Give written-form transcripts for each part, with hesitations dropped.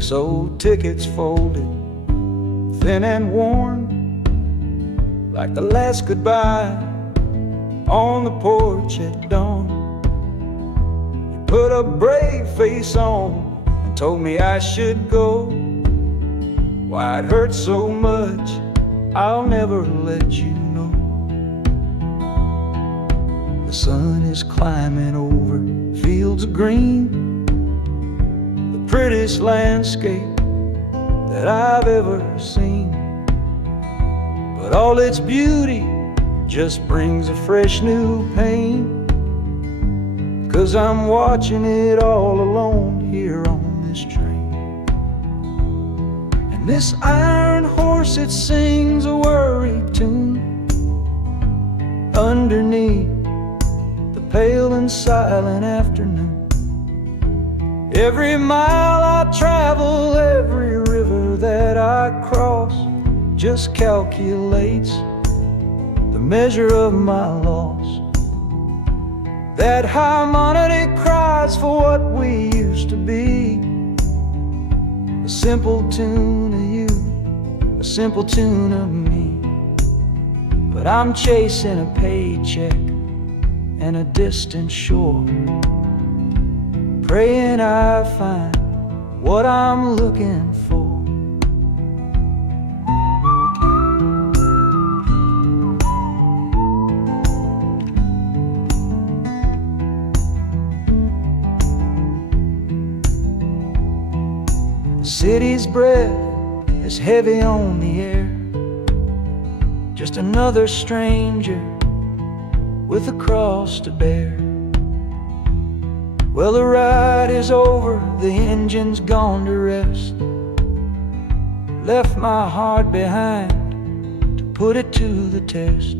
This old ticket's folded, thin and worn, like the last goodbye on the porch at dawn. You put a brave face on and told me I should go. Why it hurts so much, I'll never let you know. The sun is climbing over fields of green, the prettiest landscape that I've ever seen. But all its beauty just brings a fresh new pain, 'cause I'm watching it all alone here on this train. And this iron horse, it sings a worry tune underneath the pale and silent afternoon. Every mile I travel, every river that I cross, just calculates the measure of my loss. That harmonic cries for what we used to be, a simple tune of you, a simple tune of me. But I'm chasing a paycheck and a distant shore, praying I find what I'm looking for. The city's breath is heavy on the air, just another stranger with a cross to bear. Well, the ride is over, the engine's gone to rest, left my heart behind to put it to the test.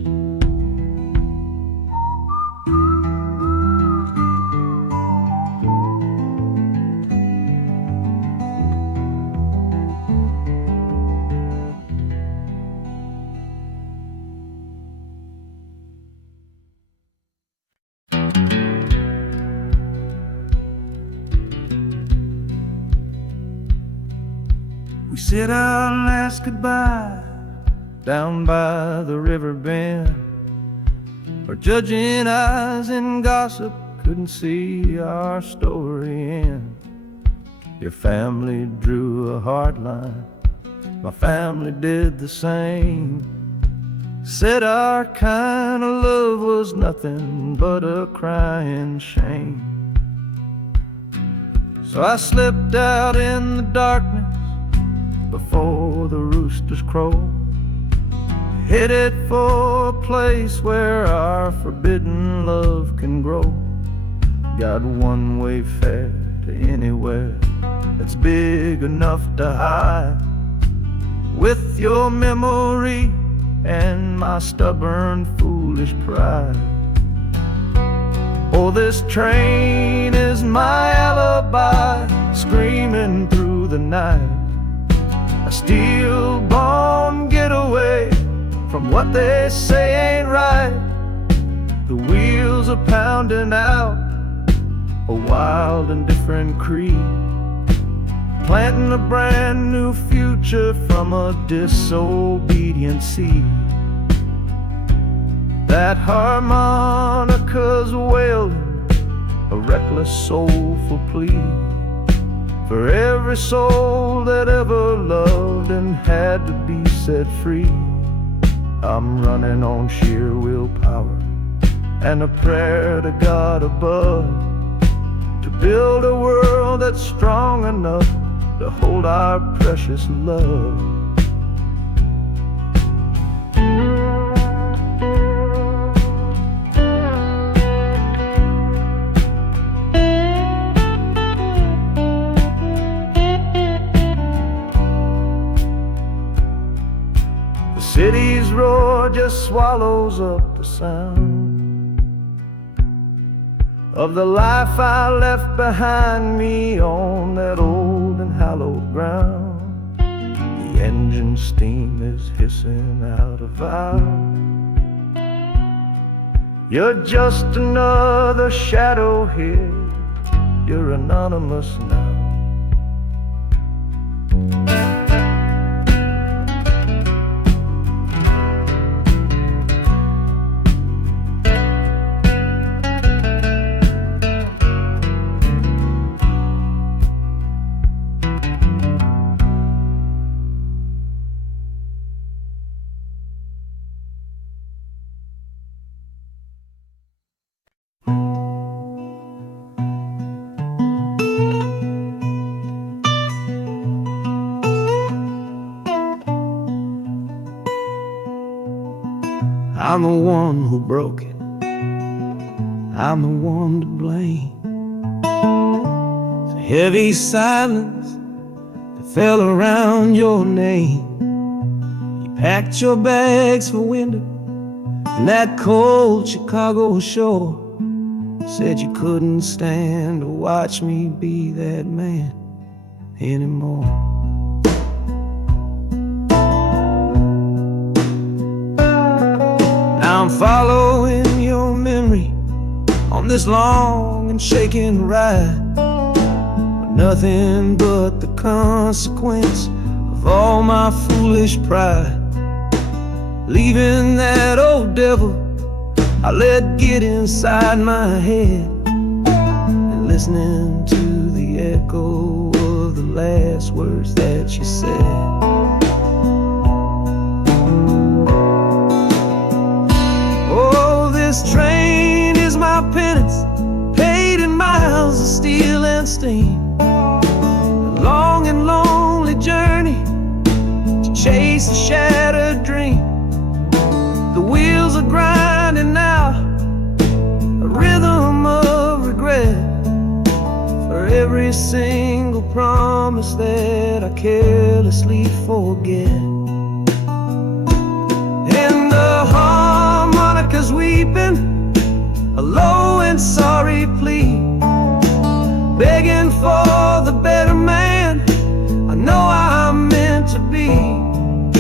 We said our last goodbye down by the river bend, where judging eyes and gossip couldn't see our story end. Your family drew a hard line, my family did the same. Said our kind of love was nothing but a crying shame. So I slipped out in the darkness before the roosters crow, headed for a place where our forbidden love can grow. Got one-way fare to anywhere that's big enough to hide, with your memory and my stubborn, foolish pride. Oh, this train is my alibi, screaming through the night, a steel-born getaway from what they say ain't right. The wheels are pounding out a wild and different creed, planting a brand new future from a disobedient seed. That harmonica's wailing a reckless, soulful plea for every soul that ever loved and had to be set free. I'm running on sheer willpower and a prayer to God above, to build a world that's strong enough to hold our precious love. The city's roar just swallows up the sound of the life I left behind me on that old and hallowed ground. The engine steam is hissing out of valve. You're just another shadow here, you're anonymous now. I'm the one who broke it, I'm the one to blame. The heavy silence that fell around your name. You packed your bags for winter in that cold Chicago shore. Said you couldn't stand to watch me be that man anymore. Now I'm following your memory on this long and shaking ride, with nothing but the consequence of all my foolish pride. Leaving that old devil I let get inside my head, and listening to the echo of the last words that you said. Oh, this train is my penance, paid in miles of steel and steam. A long and lonely journey to chase a shattered dream. The wheels are grinding now, a rhythm of regret, for every single promise that I carelessly forget. And the harmonica's weeping a low and sorry plea, begging for the better man I know I'm meant to be.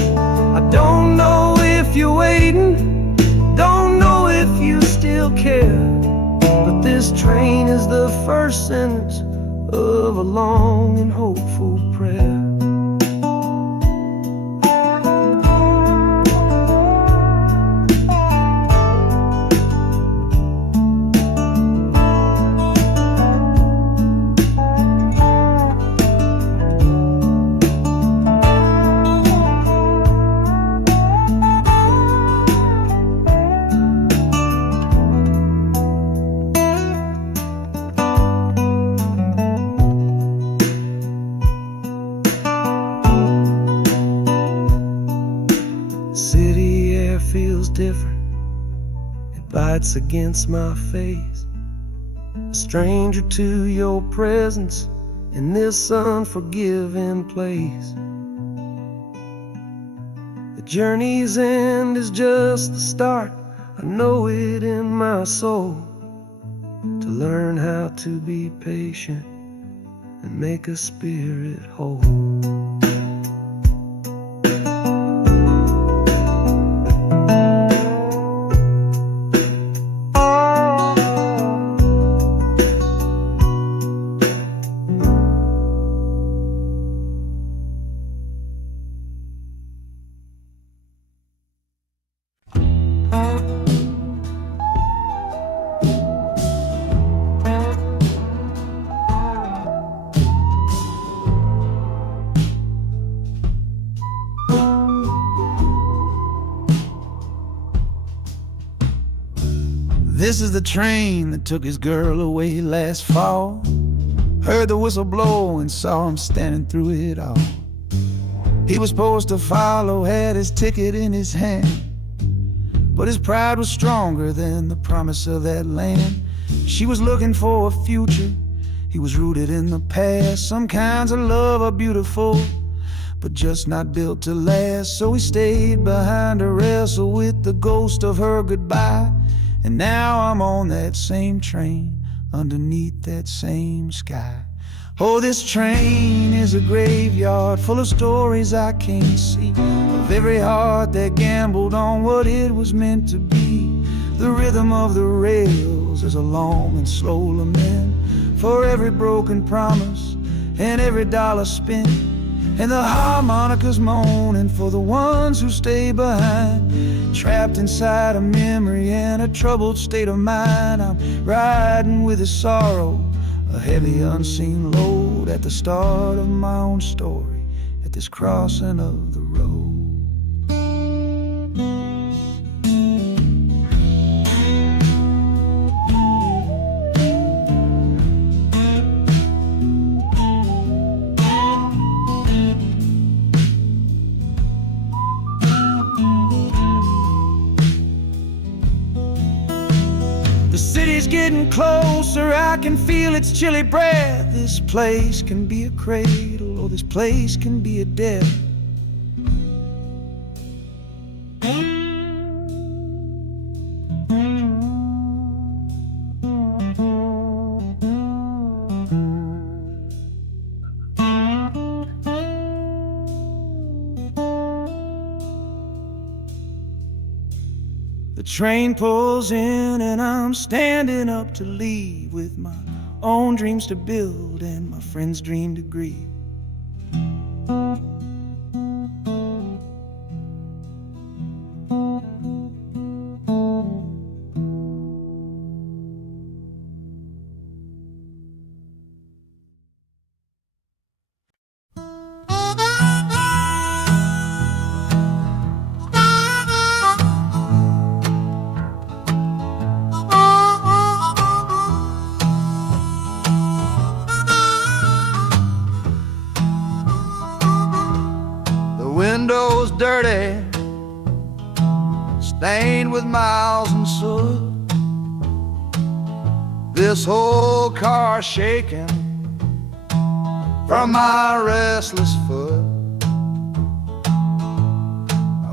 I don't know if you're waiting, don't know if you still care, but this train is the first sentence of a long and hopeful prayer. City air feels different, it bites against my face. A stranger to your presence in this unforgiving place. The journey's end is just the start, I know it in my soul. To learn how to be patient and make a spirit whole. This is the train that took his girl away last fall. Heard the whistle blow and saw him standing through it all. He was supposed to follow, had his ticket in his hand, but his pride was stronger than the promise of that land. She was looking for a future, he was rooted in the past. Some kinds of love are beautiful, but just not built to last. So he stayed behind to wrestle with the ghost of her goodbye. And now I'm on that same train, underneath that same sky. Oh, this train is a graveyard full of stories I can't see, of every heart that gambled on what it was meant to be. The rhythm of the rails is a long and slow lament for every broken promise and every dollar spent. And the harmonica's moaning for the ones who stay behind, trapped inside a memory and a troubled state of mind. I'm riding with a sorrow, a heavy unseen load, at the start of my own story, at this crossing of the road. day's getting closer, I can feel its chilly breath. This place can be a cradle, or this place can be a death. The train pulls in and I'm standing up to leave, with my own dreams to build and my friends' dream to grieve. Windows dirty, stained with miles and soot. This whole car shaking from my restless foot.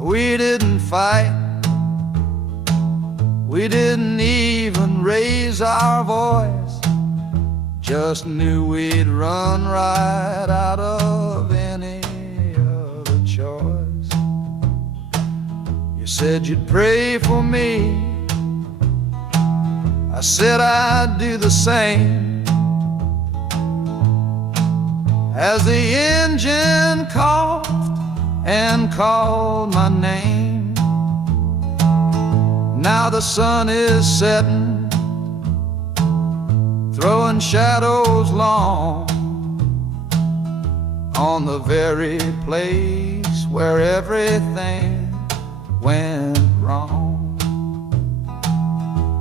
We didn't fight, we didn't even raise our voice, just knew we'd run right out of any choice. You said you'd pray for me, I said I'd do the same. As the engine coughed and called my name, now the sun is setting, throwing shadows long on the very place where everything went wrong.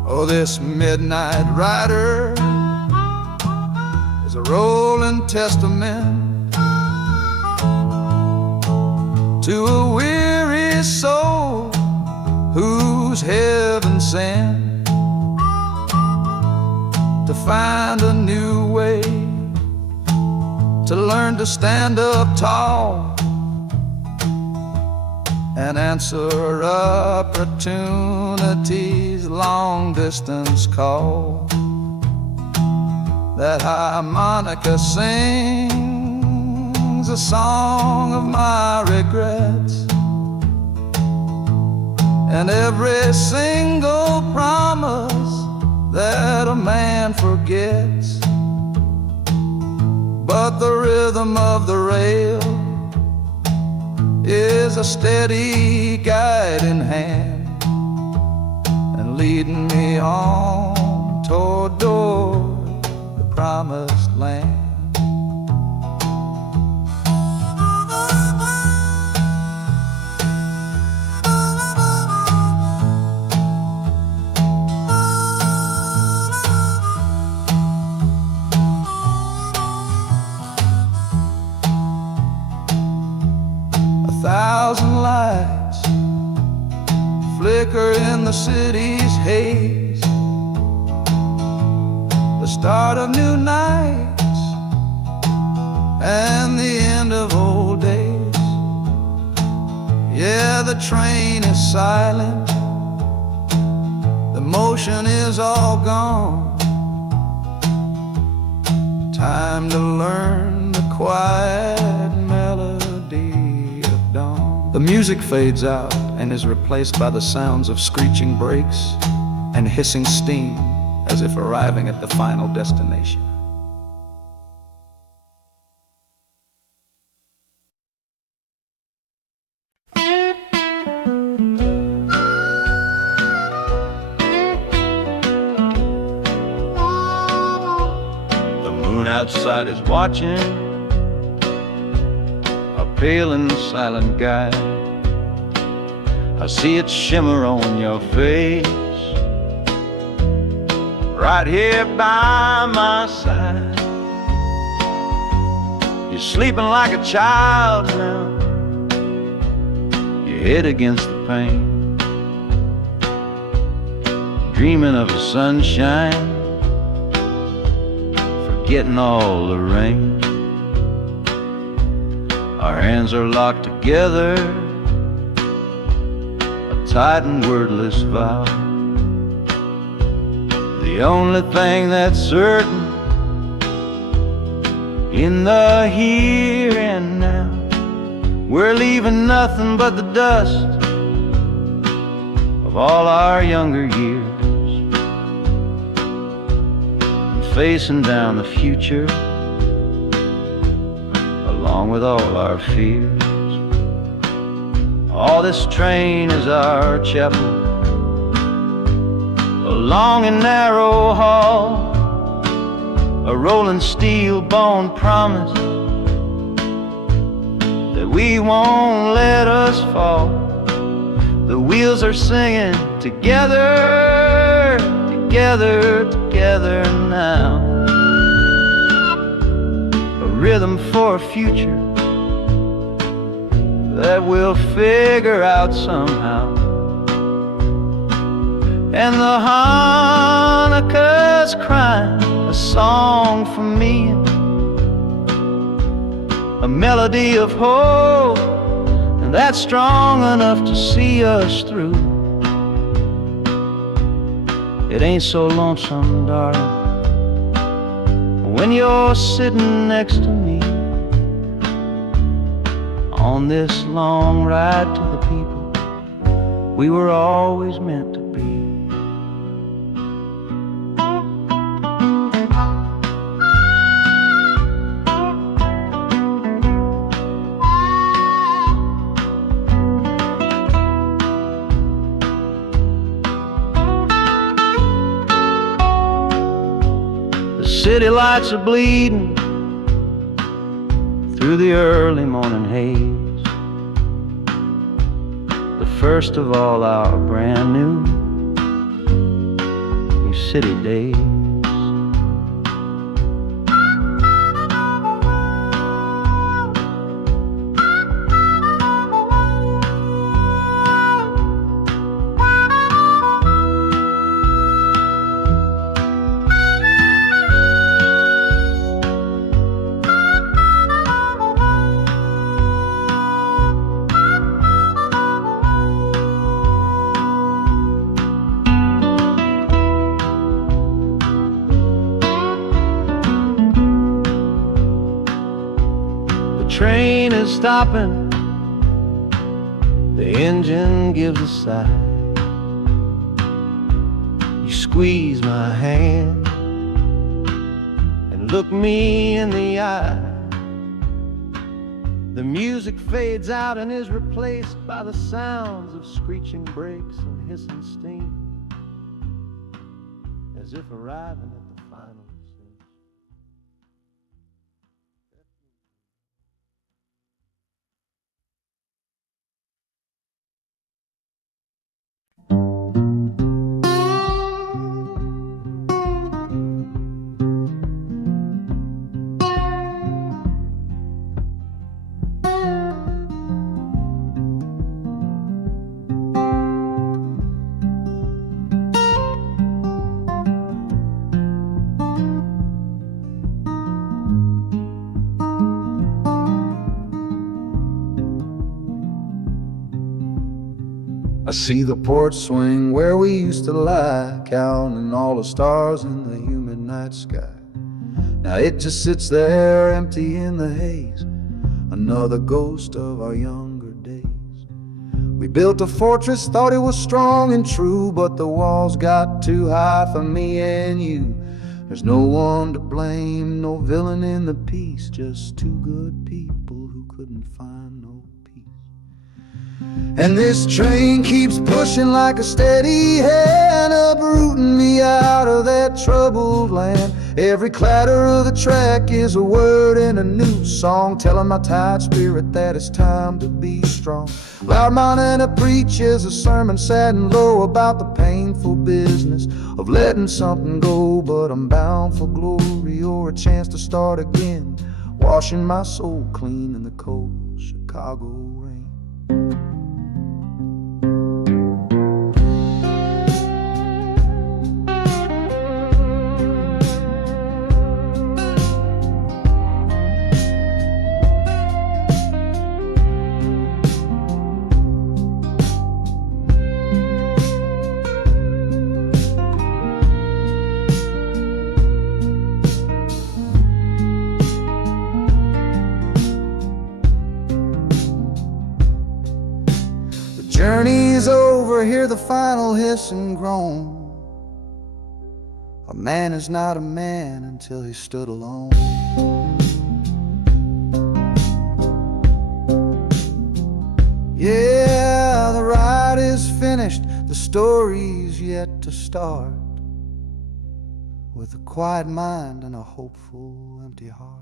Oh, this midnight rider is a rolling testament to a weary soul whose heaven sent to find a new way, to learn to stand up tall and answer opportunity's long-distance call. That harmonica sings a song of my regrets, and every single promise that a man forgets. But the rhythm of the rail is a steady guiding hand, and leading me on toward the promised land. Thousand lights flicker in the city's haze, the start of new nights and the end of old days. Yeah, the train is silent, the motion is all gone. Time to learn the quiet melody of dawn. The music fades out and is replaced by the sounds of screeching brakes and hissing steam, as if arriving at the final destination. The moon outside is watching, a pale and silent guide. I see it shimmer on your face, right here by my side. You're sleeping like a child now, your head against the pane, dreaming of the sunshine, forgetting all the rain. Our hands are locked together, a tight and wordless vow. The only thing that's certain in the here and now, we're leaving nothing but the dust of all our younger years, and facing down the future along with all our fears. Oh, this train is our chapel, a long and narrow hall, a rolling steel bone promise that we won't let us fall. The wheels are singing together, together, together now. A rhythm for a future that we'll figure out somehow. And the Hanukkah's crying a song for me, a melody of hope, and that's strong enough to see us through. It ain't so lonesome, darling, when you're sitting next to me on this long ride to the people we were always meant to be. City lights are bleeding through the early morning haze, the first of all our brand new city days. Train is stopping, the engine gives a sigh. You squeeze my hand and look me in the eye. The music fades out and is replaced by the sounds of screeching brakes and hissing steam, as if arriving at the final scene. I see the porch swing where we used to lie, counting all the stars in the humid night sky. Now it just sits there empty in the haze, another ghost of our younger days. We built a fortress, thought it was strong and true, but the walls got too high for me and you. There's no one to blame, no villain in the piece, just two good people who couldn't find no peace. And this train keeps pushing like a steady hand, uprooting me out of that troubled land. Every clatter of the track is a word in a new song, telling my tired spirit that it's time to be strong. Loud Montana preaches a sermon sad and low about the painful business of letting something go, but I'm bound for glory or a chance to start again, washing my soul clean in the cold Chicago rain. journey's over, hear the final hiss and groan. A man is not a man until he stood alone. Yeah, the ride is finished, the story's yet to start, with a quiet mind and a hopeful empty heart.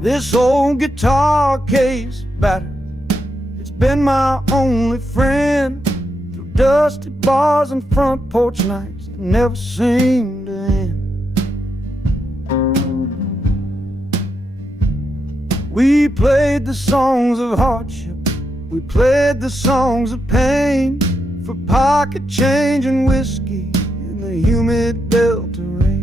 This old guitar case battered, it's been my only friend through dusty bars and front porch nights that never seem to end. We played the songs of hardship, we played the songs of pain, for pocket change and whiskey in the humid Delta rain.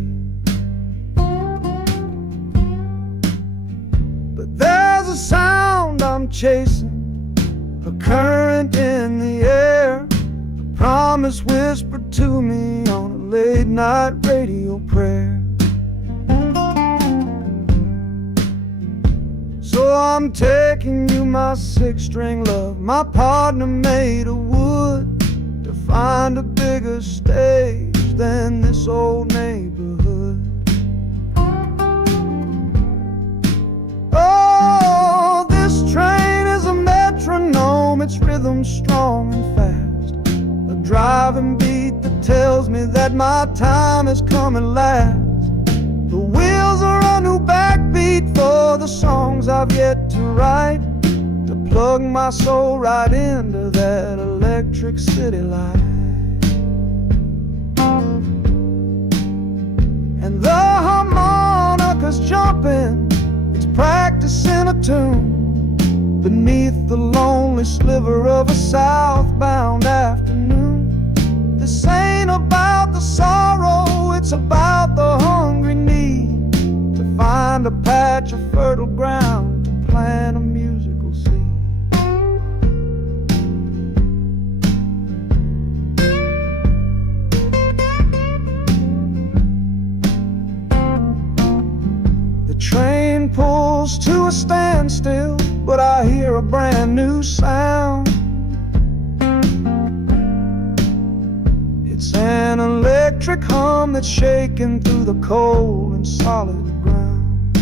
There's a sound I'm chasing, a current in the air, a promise whispered to me on a late night radio prayer. So I'm taking you, my six-string love, my partner made of wood, to find a bigger stage than this old neighborhood. Its rhythm strong and fast, a driving beat that tells me that my time has come at last. The wheels are a new backbeat for the songs I've yet to write, to plug my soul right into that electric city light. And the harmonica's jumping, it's practicing a tune beneath the lonely sliver of a southbound afternoon. This ain't about the sorrow, it's about the hungry need to find a patch of fertile ground to plant a musical seed. The train pulls to a standstill, but I hear a brand new sound. It's an electric hum that's shaking through the cold and solid ground.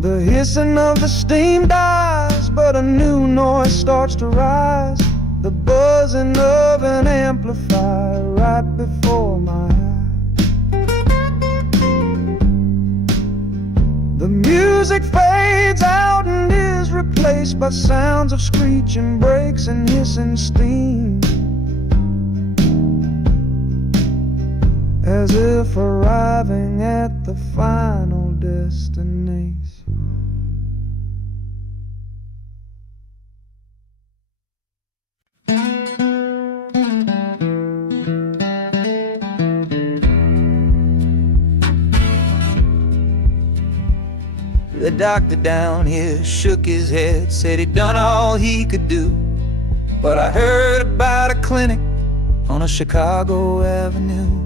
The hissing of the steam dies, but a new noise starts to rise, the buzzing of an amplifier right before my eyes. The music fades out and is replaced by sounds of screeching brakes and hissing steam, as if arriving at the final destination. The doctor down here shook his head, said he'd done all he could do. But I heard about a clinic on a Chicago avenue.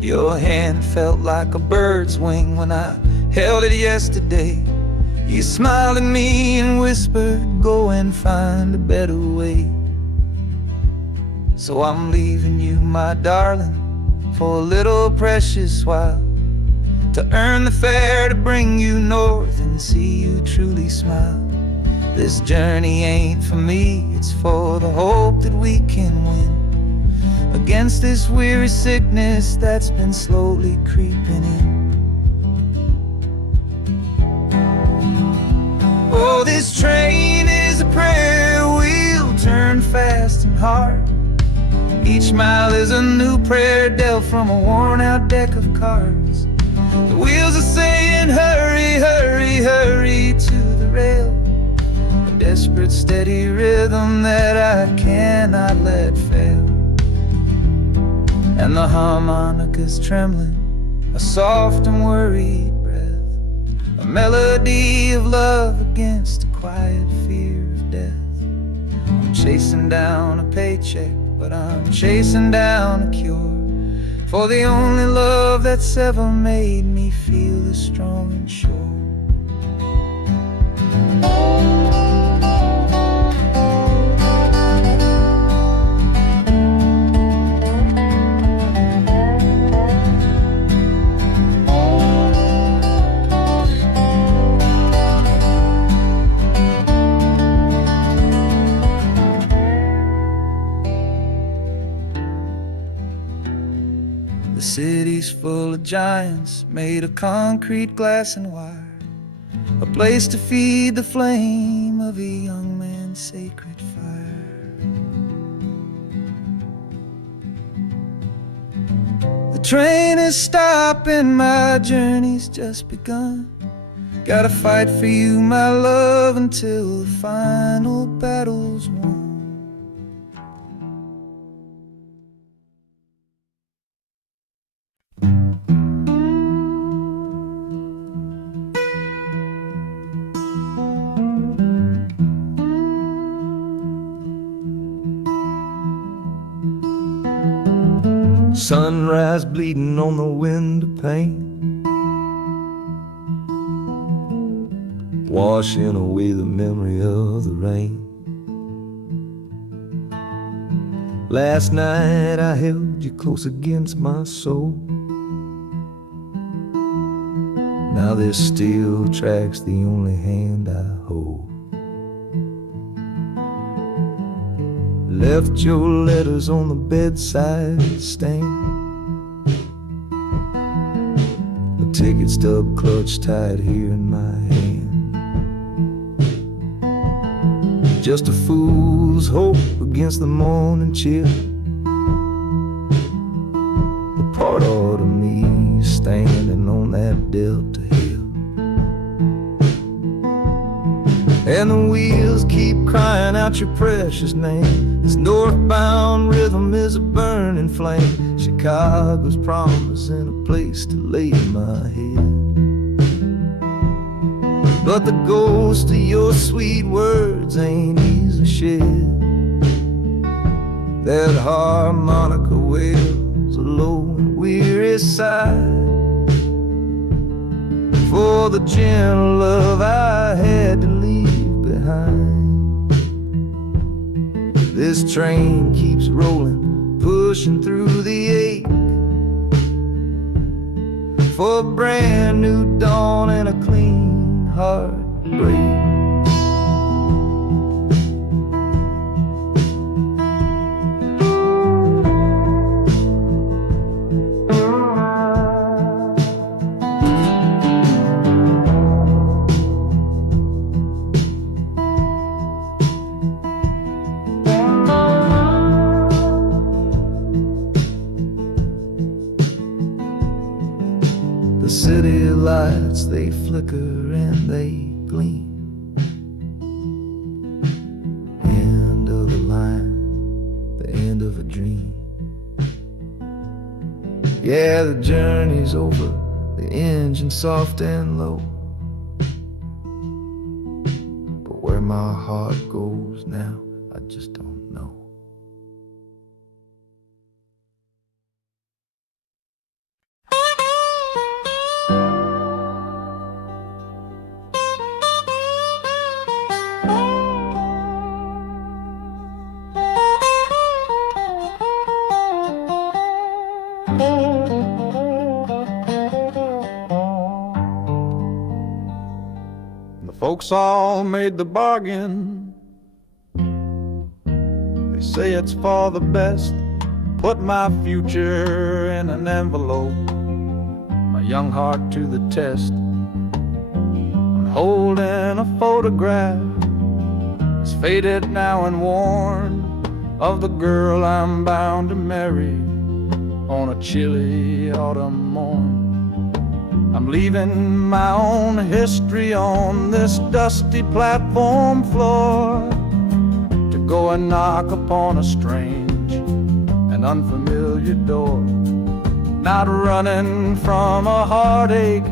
Your hand felt like a bird's wing when I held it yesterday. You smiled at me and whispered, go and find a better way. So I'm leaving you, my darling, for a little precious while, to earn the fare to bring you north and see you truly smile. This journey ain't for me, it's for the hope that we can win against this weary sickness that's been slowly creeping in. Oh, this train is a prayer wheel, turn fast and hard. Each mile is a new prayer dealt from a worn out deck of cards. The wheels are saying hurry, hurry, hurry to the rail, a desperate steady rhythm that I cannot let fail. And the harmonica's trembling, a soft and worried breath, a melody of love against a quiet fear of death. I'm chasing down a paycheck, but I'm chasing down a cure for the only love that's ever made me feel this strong and sure. The city's full of giants made of concrete, glass, and wire, a place to feed the flame of a young man's sacred fire. The train is stopping, my journey's just begun. Gotta fight for you, my love, until the final battle's won. Sunrise bleeding on the window pane, washing away the memory of the rain. Last night I held you close against my soul. Now this steel track's the only hand I hold. Left your letters on the bedside stand, the ticket stub clutched tight here in my hand. Just a fool's hope against the morning chill, the part of me standing on that Delta hill. And the wheels keep crying out your precious name. This northbound rhythm is a burning flame. Chicago's promising a place to lay my head, but the ghost of your sweet words ain't easy shed. That harmonica wails a low and weary sigh for the gentle love I had to leave behind. This train keeps rolling, pushing through the ache, for a brand new dawn and a clean heartbreak. The city lights, they flicker and they gleam. End of the line, the end of a dream. Yeah, the journey's over, the engine soft and low, but where my heart goes now, I just don't know. The folks all made the bargain. They say it's for the best. Put my future in an envelope, my young heart to the test. I'm holding a photograph, it's faded now and worn, of the girl I'm bound to marry on a chilly autumn morn. I'm leaving my own history on this dusty platform floor, to go and knock upon a strange and unfamiliar door. Not running from a heartache,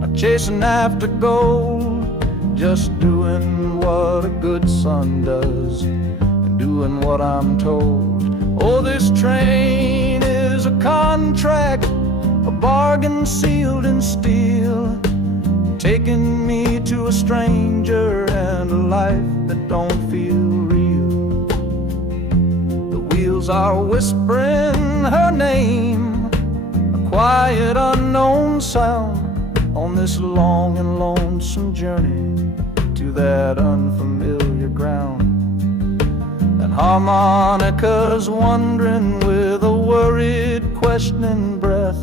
a chasing after gold, just doing what a good son does, and doing what I'm told. Oh, this train is a contract, a bargain sealed in steel, taking me to a stranger and a life that don't feel real. The wheels are whispering her name, a quiet unknown sound, on this long and lonesome journey to that unfamiliar ground. And harmonicas wondering with a worried, questioning breath,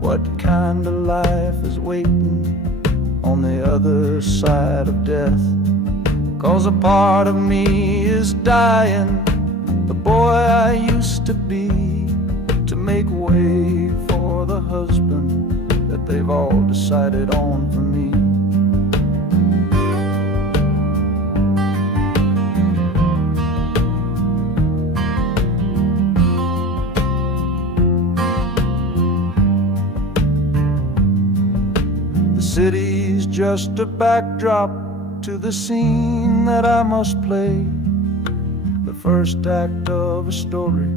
what kind of life is waiting on the other side of death. 'Cause a part of me is dying, the boy I used to be, to make way for the husband that they've all decided on for me. The city's just a backdrop to the scene that I must play, the first act of a story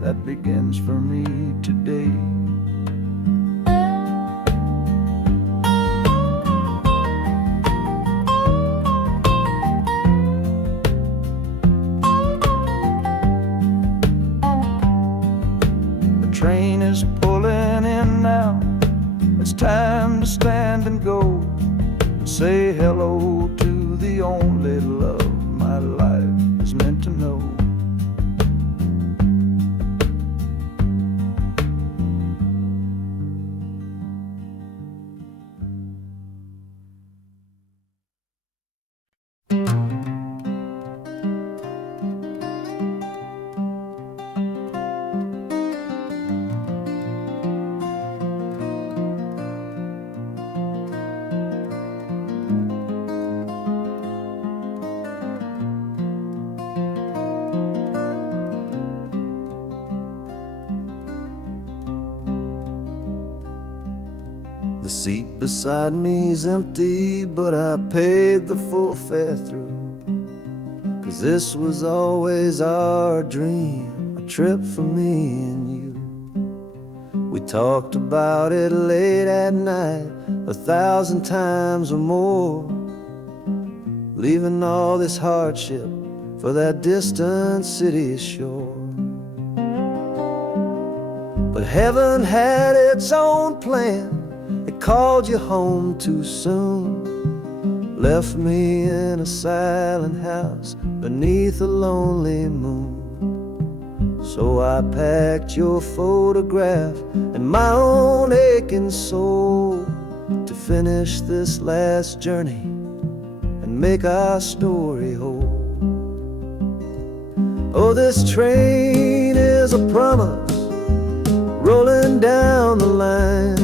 that begins for me today. The train is pulling in now, it's time to stand and go, and say hello to the only love my life is meant to know. The seat beside me's empty, but I paid the full fare through, 'cause this was always our dream, a trip for me and you. We talked about it late at night, 1,000 times or more, leaving all this hardship for that distant city shore. But heaven had its own plan, it called you home too soon, left me in a silent house beneath a lonely moon. So I packed your photograph and my own aching soul to finish this last journey and make our story whole. Oh, this train is a promise rolling down the line,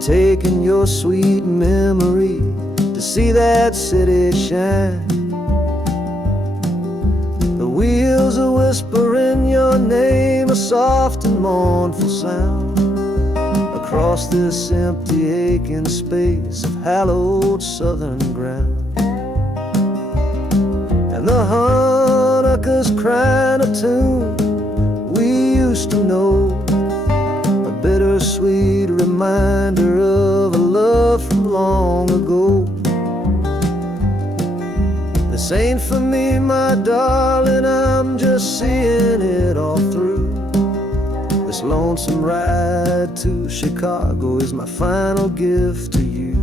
taking your sweet memory to see that city shine. The wheels are whispering your name, a soft and mournful sound, across this empty aching space of hallowed southern ground. And the harmonicas crying a tune we used to know, a bittersweet reminder of a love from long ago. This ain't for me, my darling, I'm just seeing it all through. This lonesome ride to Chicago is my final gift to you.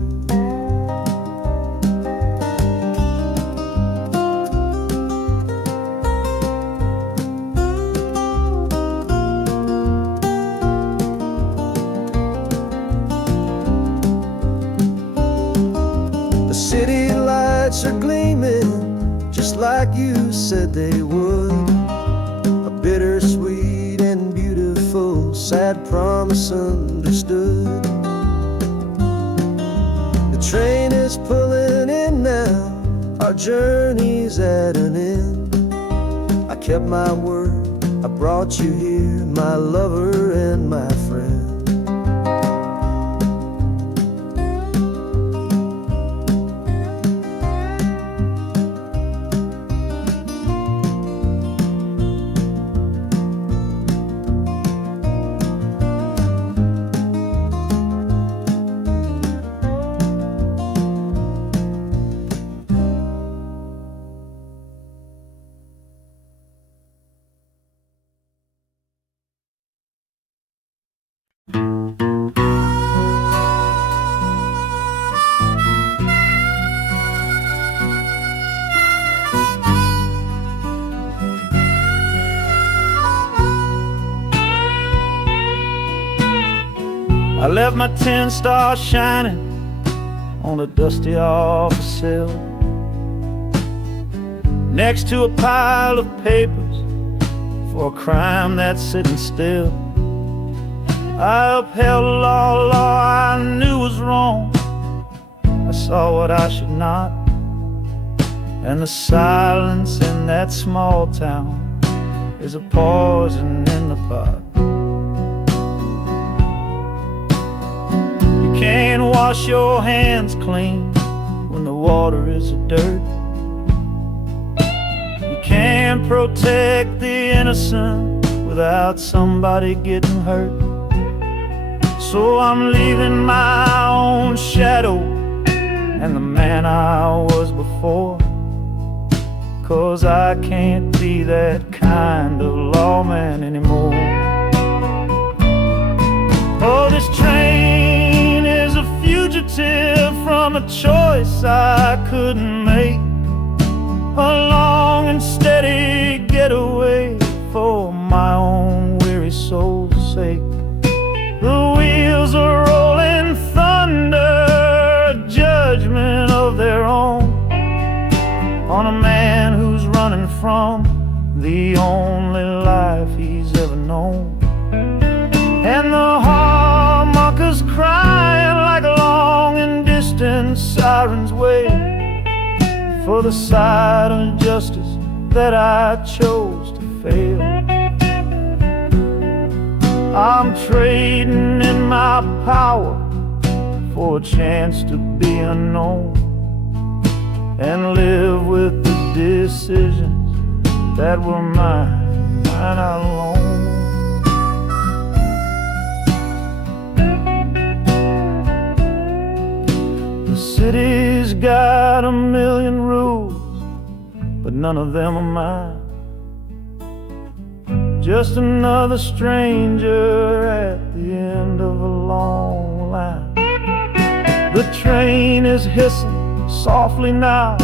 City lights are gleaming just like you said they would, a bittersweet and beautiful sad promise understood. The train is pulling in now, our journey's at an end. I kept my word, I brought you here, my lover and my friend. left my tin star shining on a dusty office sill, next to a pile of papers for a crime that's sitting still. I upheld a law I knew was wrong. I saw what I should not, and the silence in that small town is a poison in the pot. You can't wash your hands clean when the water is of dirt. You can't protect the innocent without somebody getting hurt. So I'm leaving my own shadow and the man I was before, 'cause I can't be that kind of lawman anymore. Oh, this train is a fugitive from a choice I couldn't make, a long and steady getaway for my own weary soul's sake. The wheels are rolling thunder, a judgment of their own, on a man who's running from the only life he's ever known. And the harmonicas crying like long and distant sirens wait for the side of justice that I chose to fail. I'm trading in my power for a chance to be unknown and live with the decisions that were mine alone. The city's got a million rules, but none of them are mine. Just another stranger at the end of a long line. The train is hissing softly now,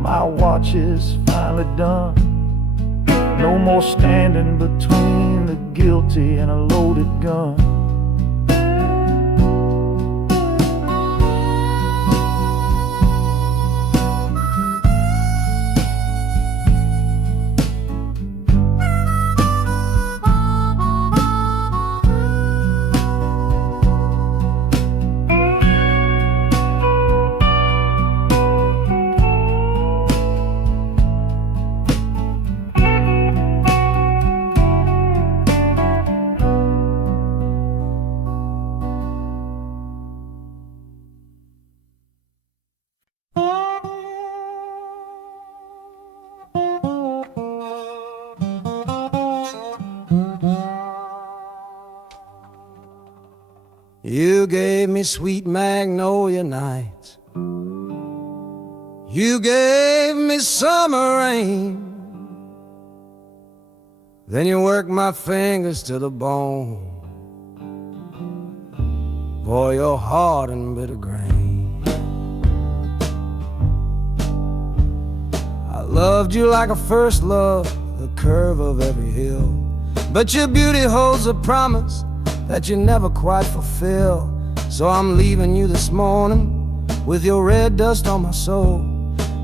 my watch is finally done. No more standing between the guilty and a loaded gun. You gave me sweet magnolia nights. You gave me summer rain. Then you worked my fingers to the bone. Boy, you're hard and bitter grain. I loved you like a first love, the curve of every hill. But your beauty holds a promise that you never quite fulfill. So I'm leaving you this morning with your red dust on my soul.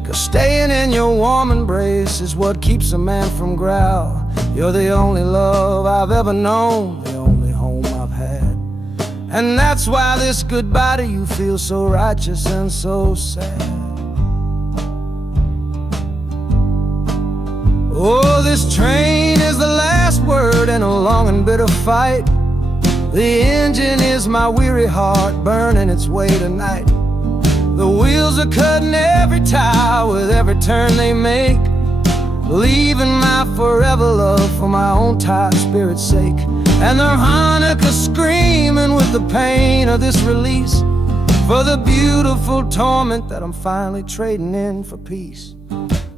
'Cause staying in your warm embrace is what keeps a man from growl. You're the only love I've ever known, the only home I've had. And that's why this goodbye to you feels so righteous and so sad. Oh, this train is the last word in a long and bitter fight. The engine is my weary heart burning its way tonight. The wheels are cutting every tire with every turn they make, leaving my forever love for my own tired spirit's sake. And the harmonica screaming with the pain of this release, for the beautiful torment that I'm finally trading in for peace.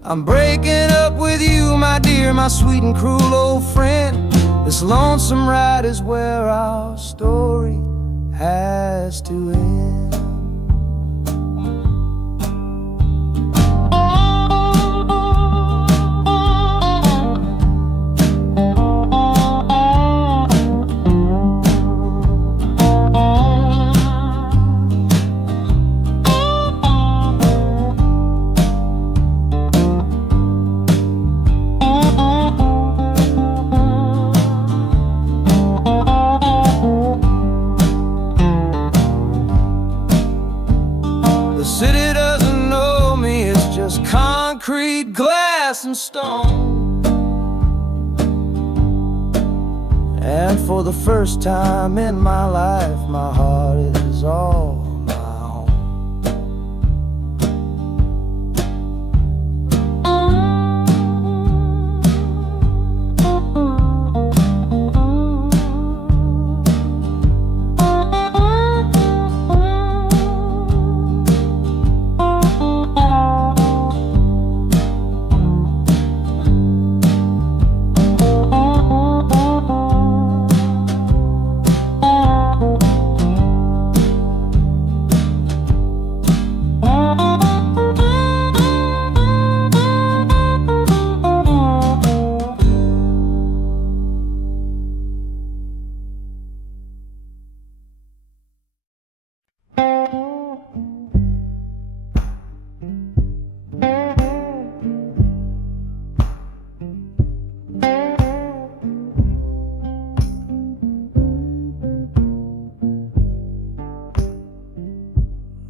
I'm breaking up with you, my dear, my sweet and cruel old friend. This lonesome ride is where our story has to end. The city doesn't know me, it's just concrete, glass, and stone. And for the first time in my life, my heart is all my own.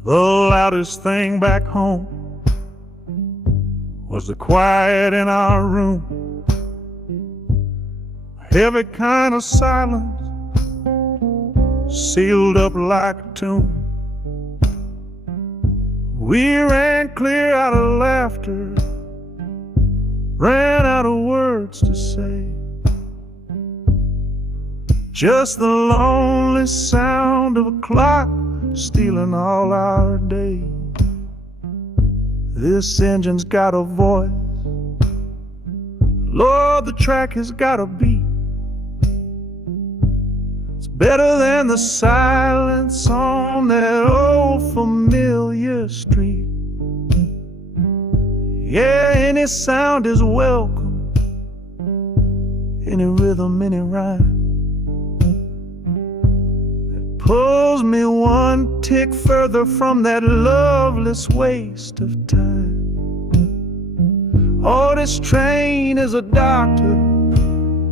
The loudest thing back home was the quiet in our room. Heavy kind of silence, sealed up like a tomb. We ran clear out of laughter, ran out of words to say. Just the lonely sound of a clock stealing all our day. This engine's got a voice, Lord, the track has got a beat. It's better than the silence on that old familiar street. Yeah, any sound is welcome, any rhythm, any rhyme. Pulls me one tick further from that loveless waste of time. Oh, this train is a doctor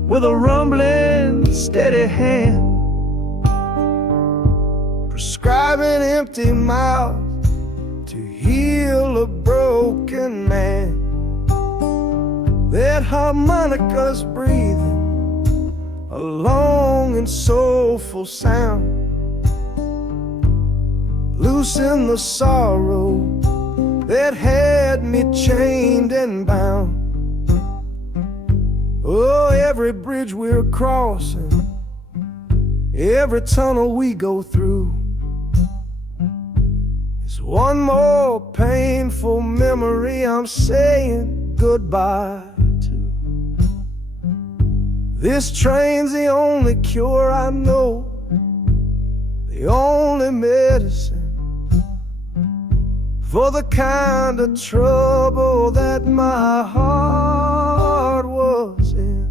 with a rumbling, steady hand, prescribing empty mouths to heal a broken man. That harmonica's breathing a long and soulful sound. Loosen the sorrow that had me chained and bound. Oh, every bridge we're crossing, every tunnel we go through is one more painful memory I'm saying goodbye to. This train's the only cure I know, the only medicine for the kind of trouble that my heart was in.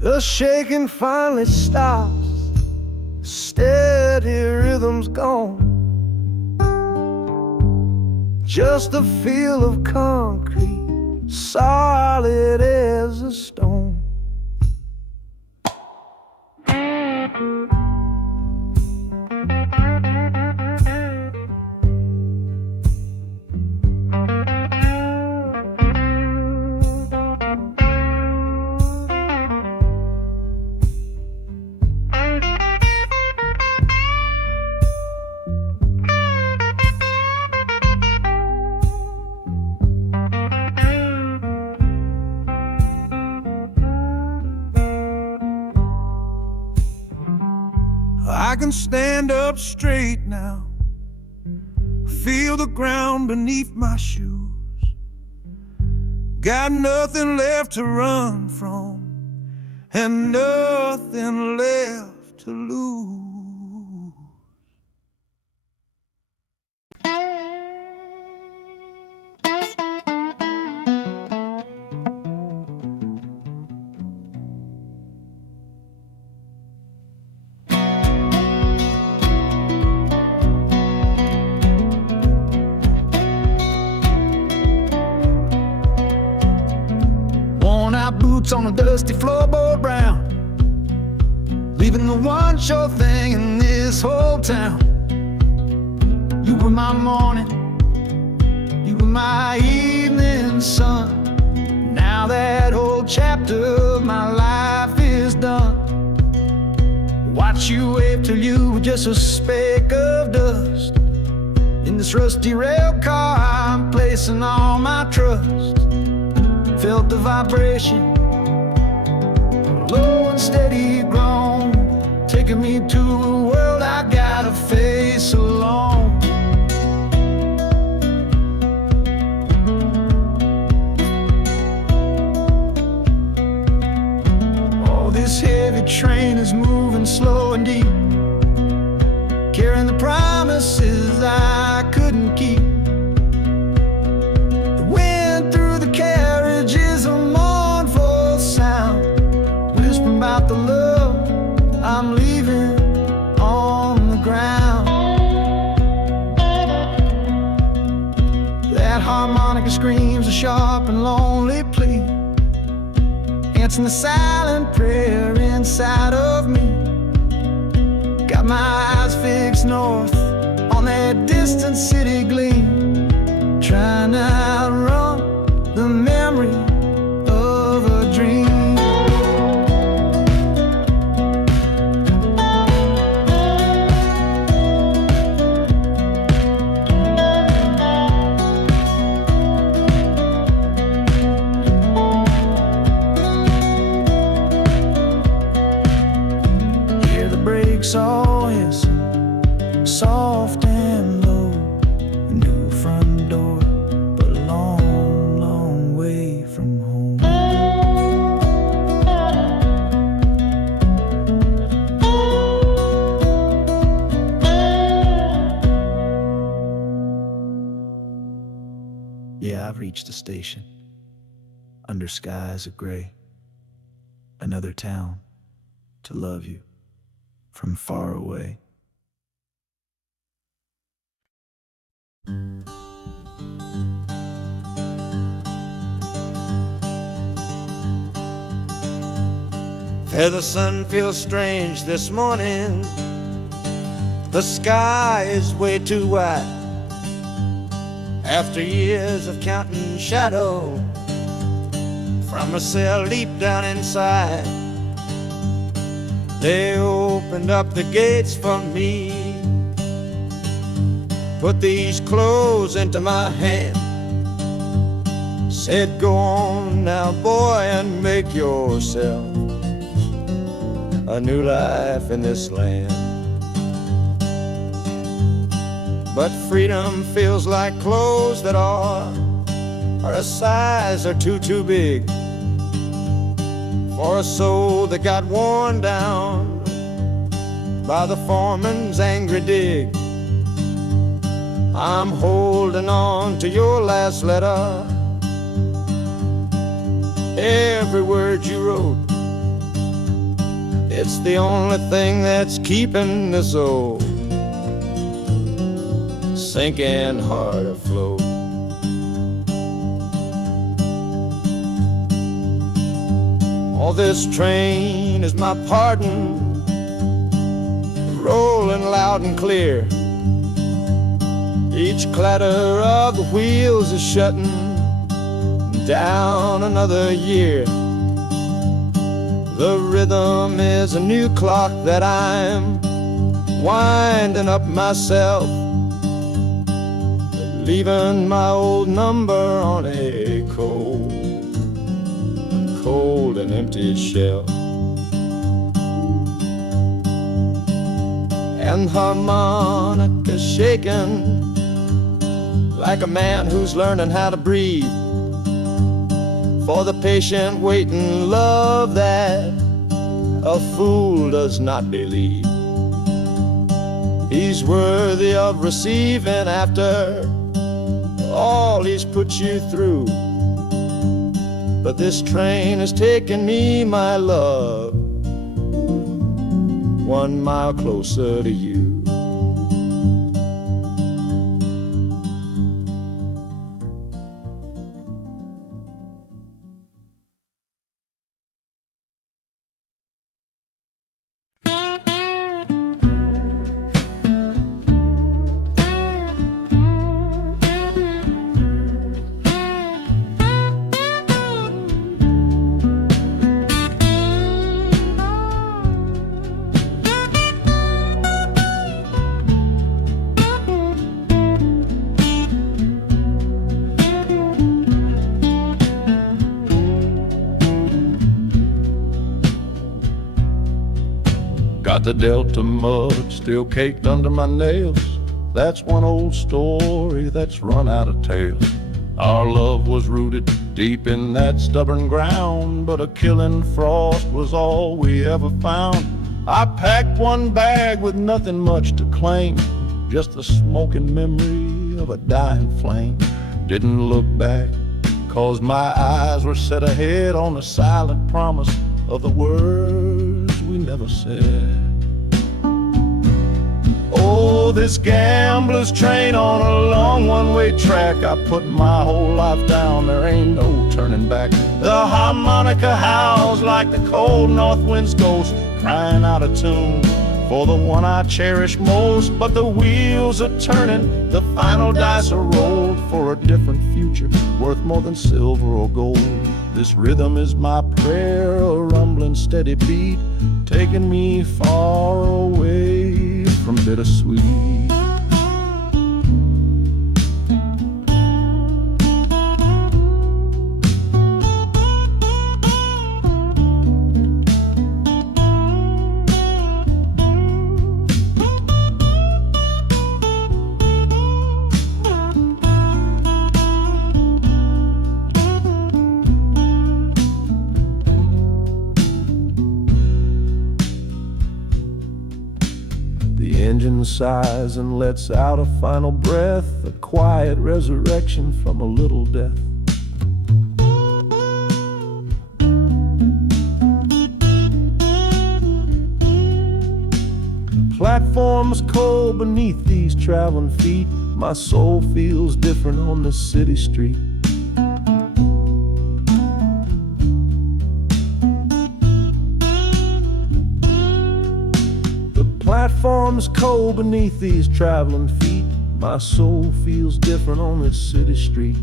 The shaking finally stops, steady rhythm's gone. Just a feel of concrete, solid as a stone. I can stand up straight now, feel the ground beneath my shoes. Got nothing left to run from and nothing left to lose. boots on a dusty floorboard brown, leaving the one sure thing in this whole town. You were my morning, you were my evening sun. Now that whole chapter of my life is done. Watch you wave till you were just a speck of dust. In this rusty rail car I'm placing all my trust. Felt the vibration, low and steady groan, taking me to a world I gotta face alone. Oh, this heavy train is moving slow and deep, carrying the promises I couldn't keep. The wind through the carriage is a mournful sound, whispering about the love I'm leaving on the ground. That harmonica screams a sharp and lonely plea, answering the silent prayer inside of me. Got my eyes fixed north on that distant city gleam, trying to outrun the memory of a dream. Hear the brakes all hiss, soft and low. A new front door, but a long, long way from home. Yeah, I've reached the station, under skies of gray. Another town to love you from far away. The sun feels strange this morning. The sky is way too wide. After years of counting shadow, from a cell deep down inside, they opened up the gates for me, put these clothes into my hand, said, "Go on now, boy, and make yourself a new life in this land." But freedom feels like clothes that are a size or two big for a soul that got worn down by the foreman's angry dig. I'm holding on to your last letter, every word you wrote. It's the only thing that's keeping this old sinking heart afloat. Oh, this train is my pardon, rolling loud and clear. Each clatter of the wheels is shutting down another year. The rhythm is a new clock that I'm winding up myself, leaving my old number on a cold and empty shelf. And harmonica shaking like a man who's learning how to breathe, for the patient waiting love that a fool does not believe. He's worthy of receiving after all he's put you through. But this train has taken me, my love, 1 mile closer to you. Got the Delta mud still caked under my nails. That's one old story that's run out of tales. Our love was rooted deep in that stubborn ground, but a killing frost was all we ever found. I packed one bag with nothing much to claim, just the smoking memory of a dying flame. Didn't look back, 'cause my eyes were set ahead on the silent promise of the words we never said. Oh, this gambler's train on a long one-way track. I put my whole life down, there ain't no turning back. The harmonica howls like the cold north wind's ghost, crying out a tune for the one I cherish most. But the wheels are turning, the final dice are rolled for a different future, worth more than silver or gold. This rhythm is my prayer, a rumbling steady beat, taking me far away from bittersweet. The engine sighs and lets out a final breath, a quiet resurrection from a little death. The platform's cold beneath these traveling feet. My soul feels different on this city street. Platform's cold beneath these traveling feet. My soul feels different on this city street.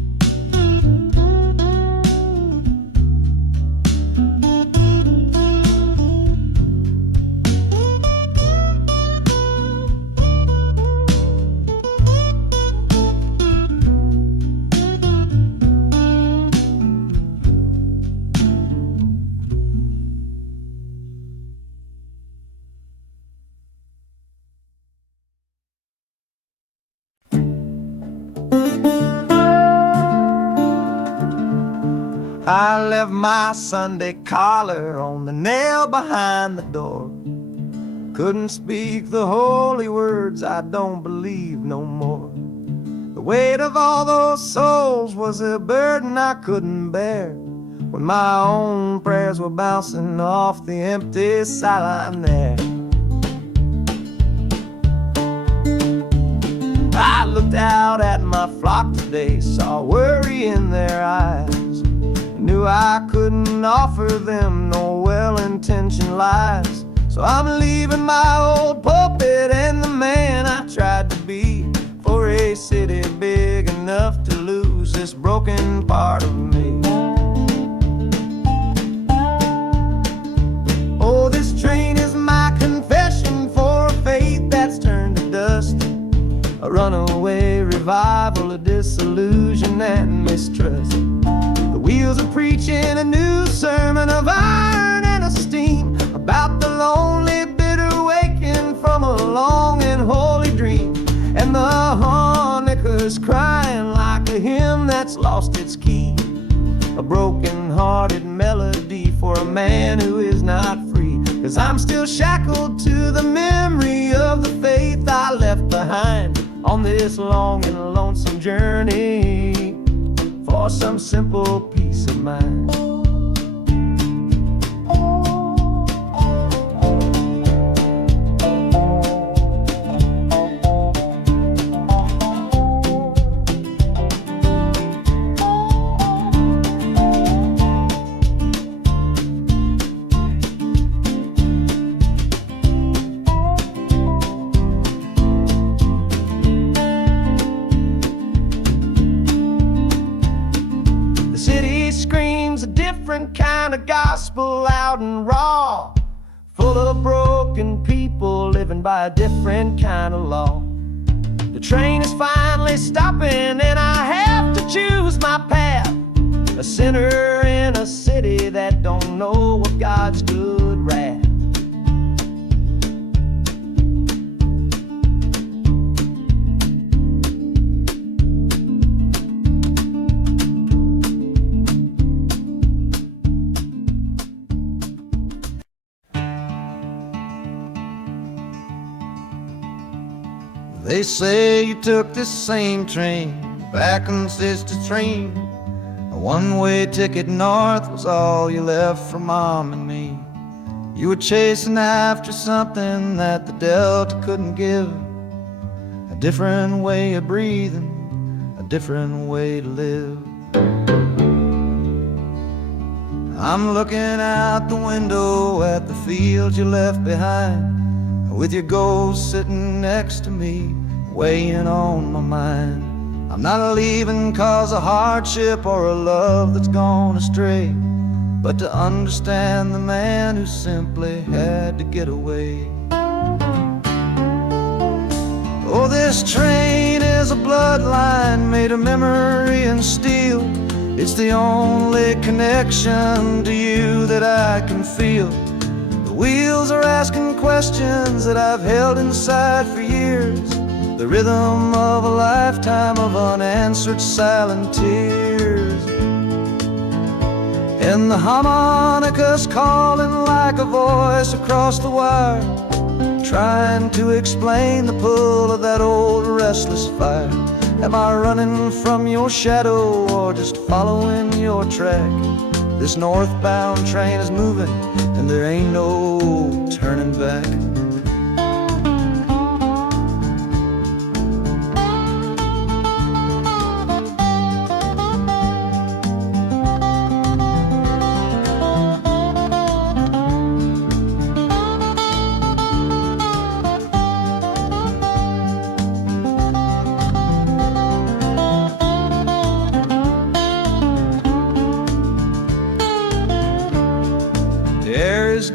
I left my Sunday collar on the nail behind the door. Couldn't speak the holy words, I don't believe no more. The weight of all those souls was a burden I couldn't bear, when my own prayers were bouncing off the empty sideline there. I looked out at my flock today, saw worry in their eyes. Knew I couldn't offer them no well-intentioned lies. So I'm leaving my old pulpit and the man I tried to be, for a city big enough to lose this broken part of me. Oh, this train is my confession for a faith that's turned to dust, a runaway revival of disillusion and mistrust. The wheels are preaching a new sermon of iron and of steam, about the lonely, bitter waking from a long and holy dream. And the harmonica's crying like a hymn that's lost its key, a broken-hearted melody for a man who is not free. 'Cause I'm still shackled to the memory of the faith I left behind on this long and lonesome journey for some simple peace of mind. Kind of gospel, loud and raw, full of broken people living by a different kind of law. The train is finally stopping and I have to choose my path, a sinner in a city that don't know of God's good wrath. They say you took this same train back on Sister Train. A one-way ticket north was all you left for Mom and me. You were chasing after something that the Delta couldn't give. A different way of breathing, a different way to live. I'm looking out the window at the fields you left behind, with your ghost sitting next to me, weighing on my mind. I'm not leaving cause of hardship or a love that's gone astray, but to understand the man who simply had to get away. Oh, this train is a bloodline made of memory and steel. It's the only connection to you that I can feel. The wheels are asking questions that I've held inside for years, the rhythm of a lifetime of unanswered silent tears. And the harmonica's calling like a voice across the wire, trying to explain the pull of that old restless fire. Am I running from your shadow or just following your track? This northbound train is moving and there ain't no turning back.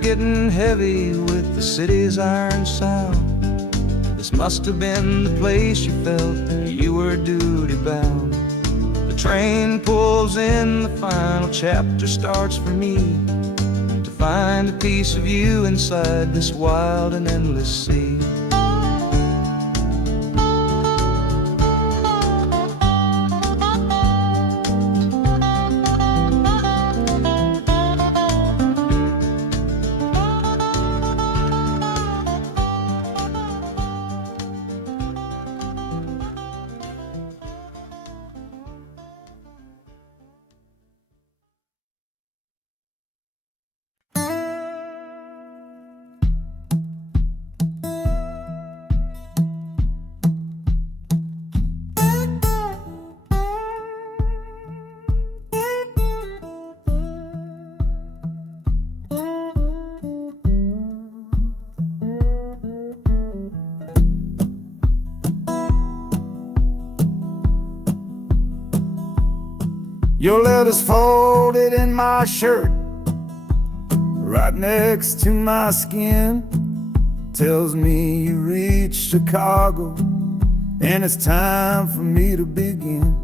Getting heavy with the city's iron sound. This must have been the place you felt you were duty bound. The train pulls in, the final chapter starts for me, to find a piece of you inside this wild and endless sea. Your letter's folded in my shirt, right next to my skin. Tells me you reached Chicago, and it's time for me to begin.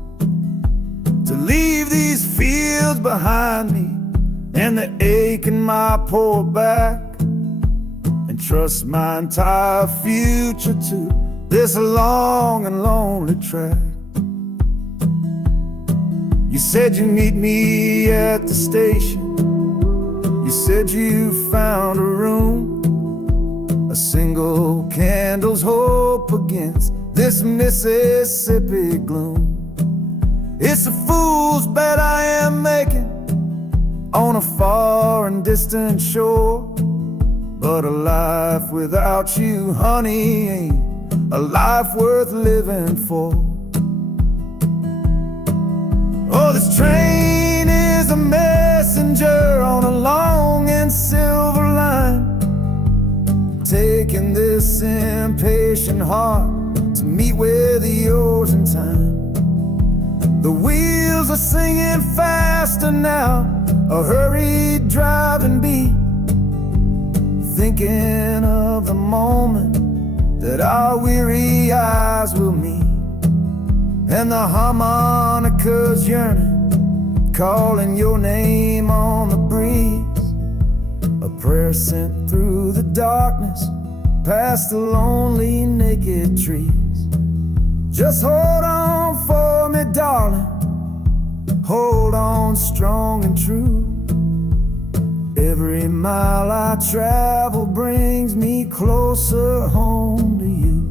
To leave these fields behind me, and the ache in my poor back, and trust my entire future to this long and lonely track. You said you'd meet me at the station. You said you found a room, a single candle's hope against this Mississippi gloom. It's a fool's bet I am making on a far and distant shore, but a life without you, honey, ain't a life worth living for. Oh, this train is a messenger on a long and silver line, taking this impatient heart to meet with yours in time. The wheels are singing faster now, a hurried driving beat, thinking of the moment that our weary eyes will meet. And the harmonica's yearning, calling your name on the breeze, a prayer sent through the darkness, past the lonely naked trees. Just hold on for me, darling, hold on strong and true. Every mile I travel brings me closer home to you.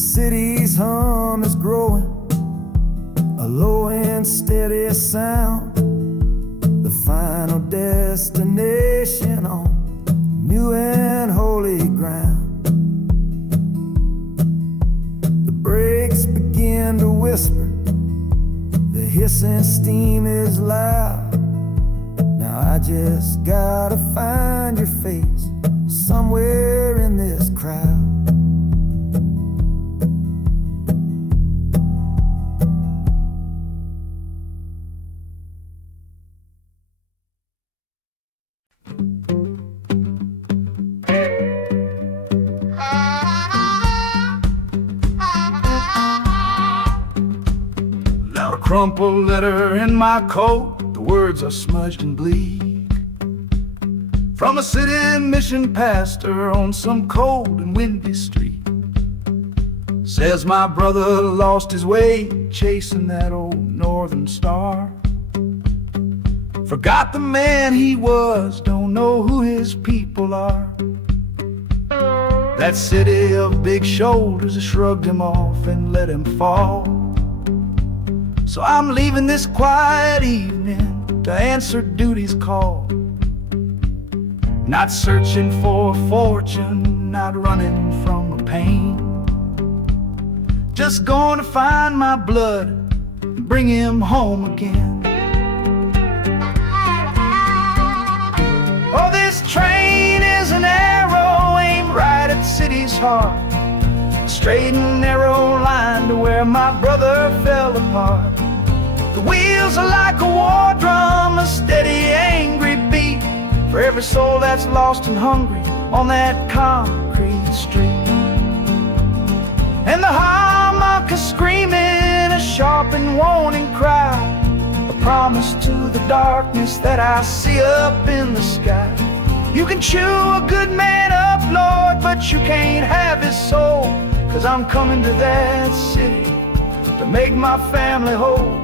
city's hum is growing, a low and steady sound, the final destination on new and holy ground. The brakes begin to whisper, the hissing steam is loud. Now I just gotta find your face somewhere in this crowd. Now a crumpled letter in my coat, the words are smudged and bleak, from a city mission pastor on some cold and windy street. Says my brother lost his way chasing that old northern star, forgot the man he was, don't know who his people are. That city of big shoulders has shrugged him off and let him fall. So I'm leaving this quiet evening to answer duty's call. Not searching for a fortune, not running from a pain, just going to find my blood and bring him home again. Oh, this train is an arrow aimed right at the city's heart, a straight and narrow line to where my brother fell apart. The wheels are like a war drum, a steady, angry beat for every soul that's lost and hungry on that concrete street. And the harmonica screaming a sharp and warning cry, a promise to the darkness that I see up in the sky. You can chew a good man up, Lord, but you can't have his soul, 'cause I'm coming to that city to make my family whole.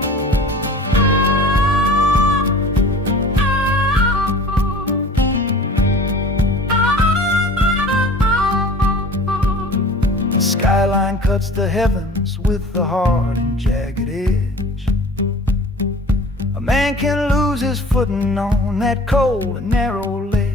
The skyline cuts the heavens with a hard and jagged edge. A man can lose his footing on that cold and narrow ledge.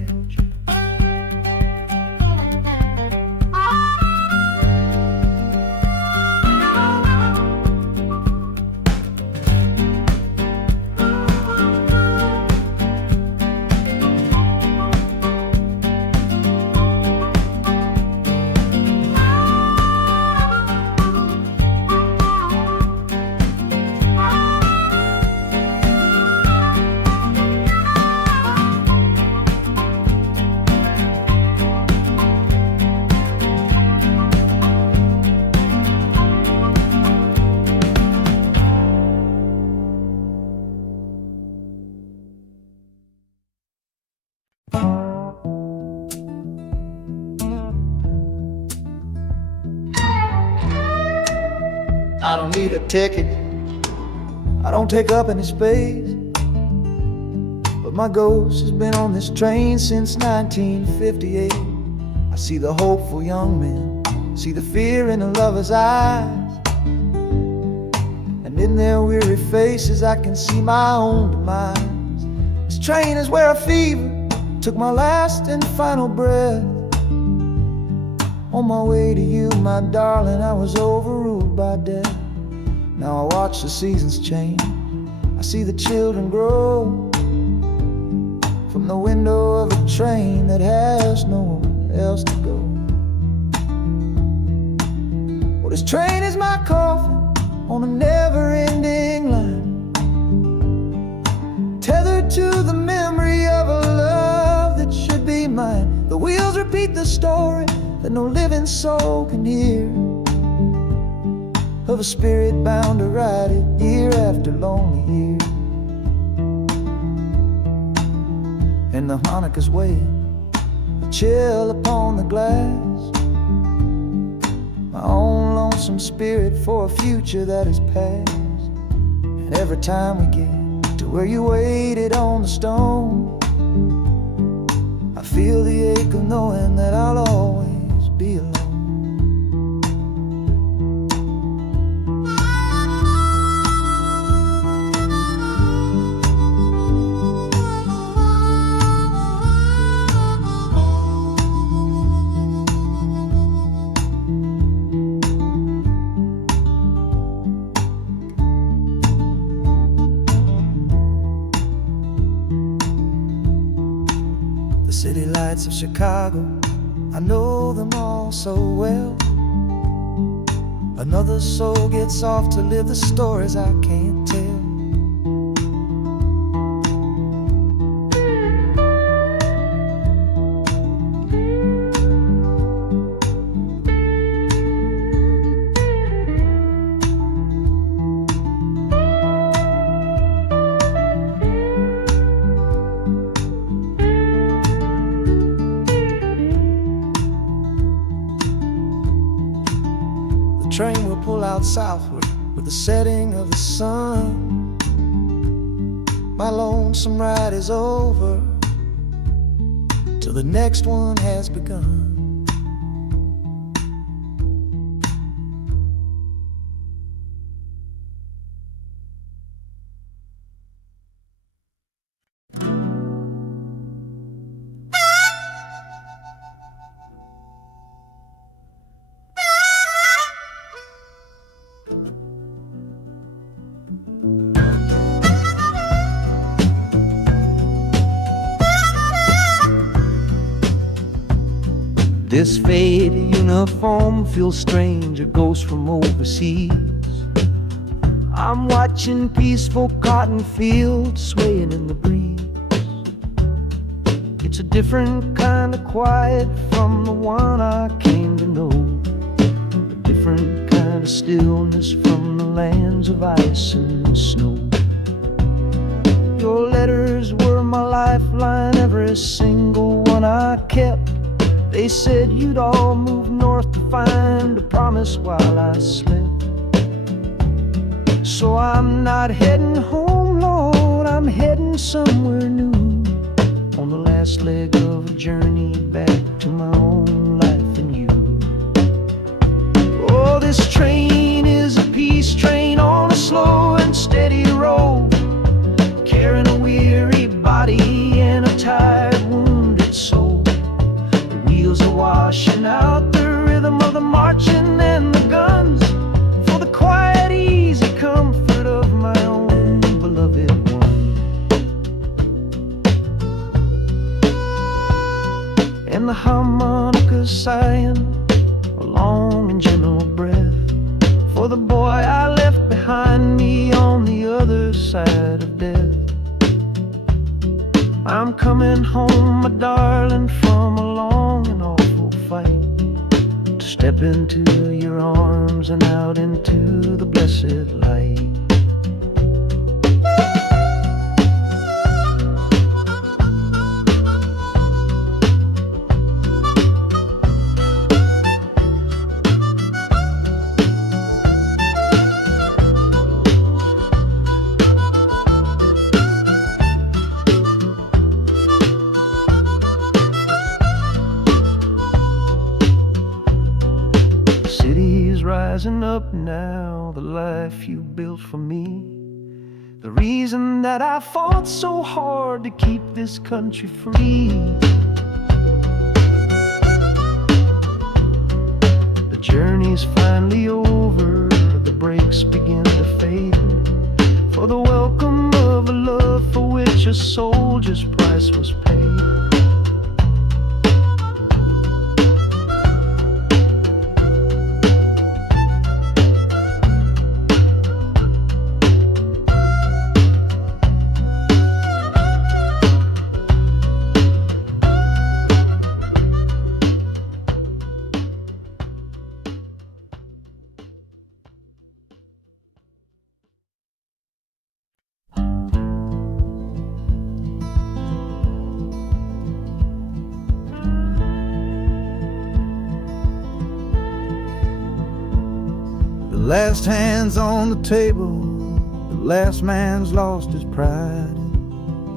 I don't need a ticket, I don't take up any space, but my ghost has been on this train since 1958. I see the hopeful young men, see the fear in the lovers' eyes, and in their weary faces I can see my own demise. This train is where a fever took my last and final breath. On my way to you, my darling, I was overruled by death. Now I watch the seasons change, I see the children grow, from the window of a train that has nowhere else to go. Well, this train is my coffin on a never-ending line, tethered to the memory of a love that should be mine. The wheels repeat the story that no living soul can hear, of a spirit bound to ride it year after lonely year. And the harmonica's weighing a chill upon the glass, my own lonesome spirit for a future that is past. And every time we get to where you waited on the stone, I feel the ache of knowing that I'll always be alone. city lights of Chicago, I know them all so well. Another soul gets off to live the stories I can't tell. The train will pull out southward with the setting of the sun. My lonesome ride is over till the next one has begun. This faded uniform feels strange, a ghost from overseas. I'm watching peaceful cotton fields swaying in the breeze. It's a different kind of quiet from the one I came to know, a different kind of stillness from the lands of ice and snow. Your letters were my lifeline, every single one I kept. They said you'd all move north to find a promise while I slept. So I'm not heading home, Lord, I'm heading somewhere new, on the last leg of a journey back to my own life and you. Oh, this train is a peace train on a slow and steady road, carrying a weary body and a tired, wounded soul. Wheels are washing out the rhythm of the marching and the guns, for the quiet, easy comfort of my own beloved one. And the harmonica sighing a long and gentle breath for the boy I left behind me on the other side of death. I'm coming home, my darling, from a long and awful fight, to step into your arms and out into the blessed light. Rising up now, the life you built for me, the reason that I fought so hard to keep this country free. The journey's finally over, the brakes begin to fade, for the welcome of a love for which a soldier's price was paid. The last hand's on the table, the last man's lost his pride.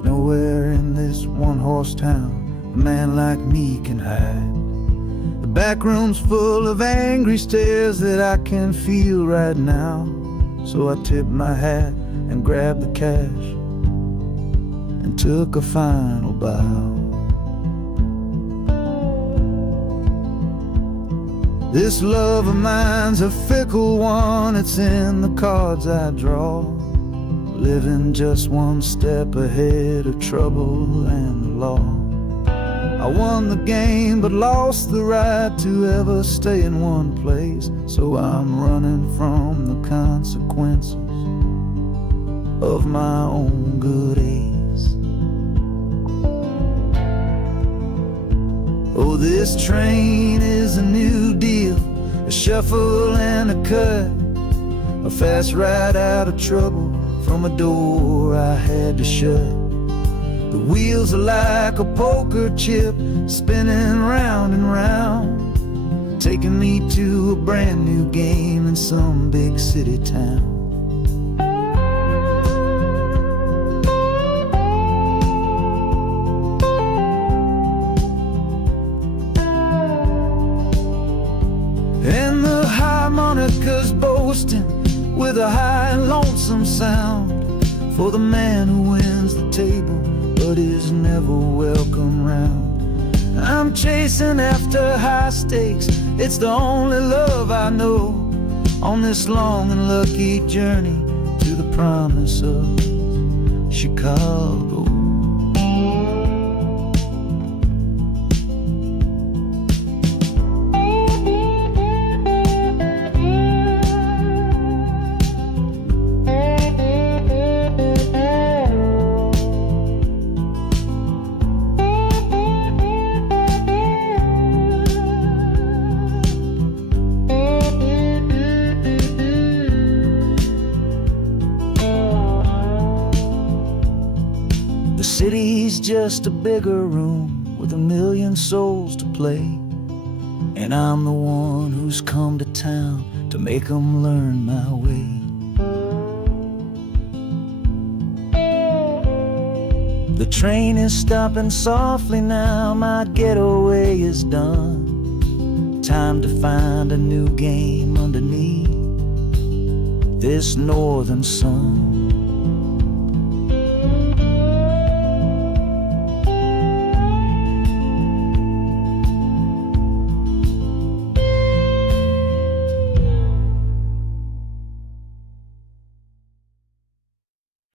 Nowhere in this one-horse town a man like me can hide. The back room's full of angry stares that I can feel right now. So I tipped my hat and grabbed the cash and took a final bow. This love of mine's a fickle one, it's in the cards I draw. Living just one step ahead of trouble and the law. I won the game but lost the right to ever stay in one place. So I'm running from the consequences of my own good ace. Oh, this train is a new deal, a shuffle and a cut, a fast ride out of trouble from a door I had to shut. The wheels are like a poker chip, spinning round and round, taking me to a brand new game in some big city town. And the harmonica's boasting with a high and lonesome sound for the man who wins the table but is never welcome round. I'm chasing after high stakes, it's the only love I know on this long and lucky journey to the promise of Chicago. The city's just a bigger room with a million souls to play, and I'm the one who's come to town to make 'em learn my way. The train is stopping softly now, my getaway is done. Time to find a new game underneath this northern sun.